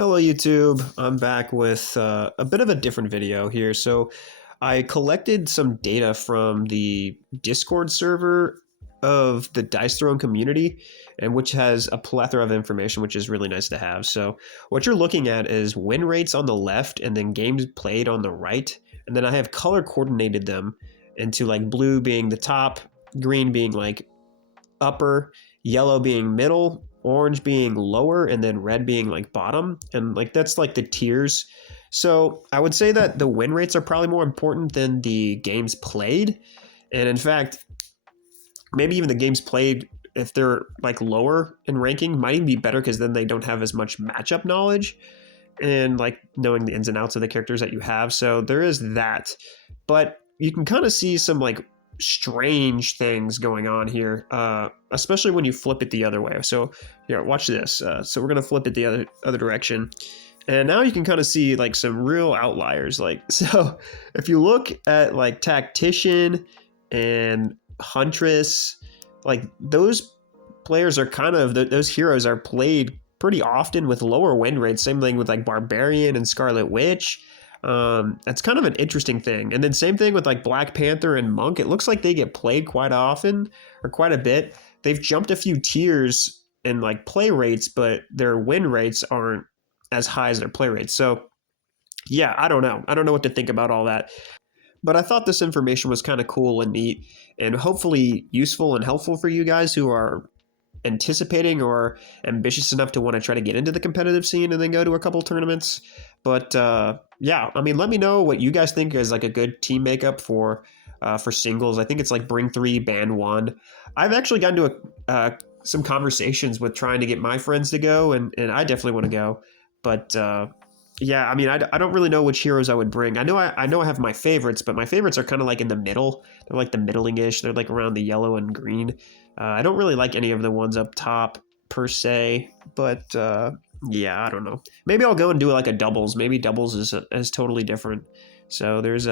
Hello YouTube, I'm back with a bit of a different video here. So I collected some data from the Discord server of the Dice Throne community, and which has a plethora of information, which is really nice to have. So what you're looking at is win rates on the left and then games played on the right. And then I have color coordinated them into like blue being the top, green being like upper, yellow being middle, orange being lower, and then red being like bottom. And like that's like the tiers. So I would say that the win rates are probably more important than the games played. And in fact, maybe even the games played, if they're like lower in ranking, might even be better because then they don't have as much matchup knowledge and like knowing the ins and outs of the characters that you have. So there is that. But you can kind of see some like strange things going on here, especially when you flip it the other way. So here, watch this. So we're gonna flip it the other direction, and now you can kind of see like some real outliers. Like so, if you look at like Tactician and Huntress, like those players are kind of those heroes are played pretty often with lower win rates. Same thing with like Barbarian and Scarlet Witch. That's kind of an interesting thing. And then same thing with like Black Panther and Monk. It looks like they get played quite often or quite a bit. They've jumped a few tiers in like play rates, but their win rates aren't as high as their play rates. So yeah, I don't know. I don't know what to think about all that. But I thought this information was kind of cool and neat and hopefully useful and helpful for you guys who are anticipating or ambitious enough to want to try to get into the competitive scene and then go to a couple tournaments. But yeah, I mean, let me know what you guys think is like a good team makeup for singles. I think it's like bring three, ban one. I've actually gotten to some conversations with trying to get my friends to go, and I definitely want to go. But yeah, I mean, I don't really know which heroes I would bring. I know I have my favorites, but my favorites are kind of like in the middle. They're like the middling-ish. They're like around the yellow and green. I don't really like any of the ones up top per se, but yeah, I don't know. Maybe I'll go and do like a doubles. Maybe doubles is totally different. So there is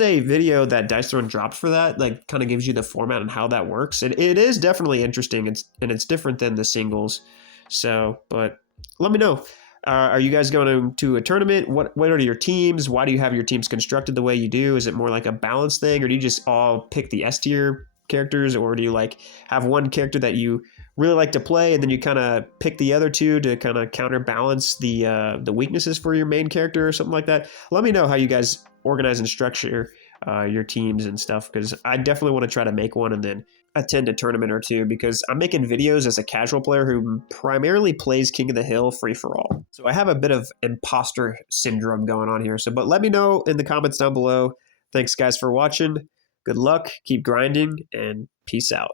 a video that Dice Throne dropped for that, like kind of gives you the format and how that works. It is definitely interesting. It's different than the singles. So, but let me know. Are you guys going to a tournament? What are your teams? Why do you have your teams constructed the way you do? Is it more like a balanced thing, or do you just all pick the S tier characters, or do you like have one character that you really like to play and then you kind of pick the other two to kind of counterbalance the weaknesses for your main character or something like that? Let me know how you guys organize and structure your teams and stuff, because I definitely want to try to make one and then attend a tournament or two, because I'm making videos as a casual player who primarily plays King of the Hill free for all. So I have a bit of imposter syndrome going on here. So, but let me know in the comments down below. Thanks guys for watching. Good luck, keep grinding, and peace out.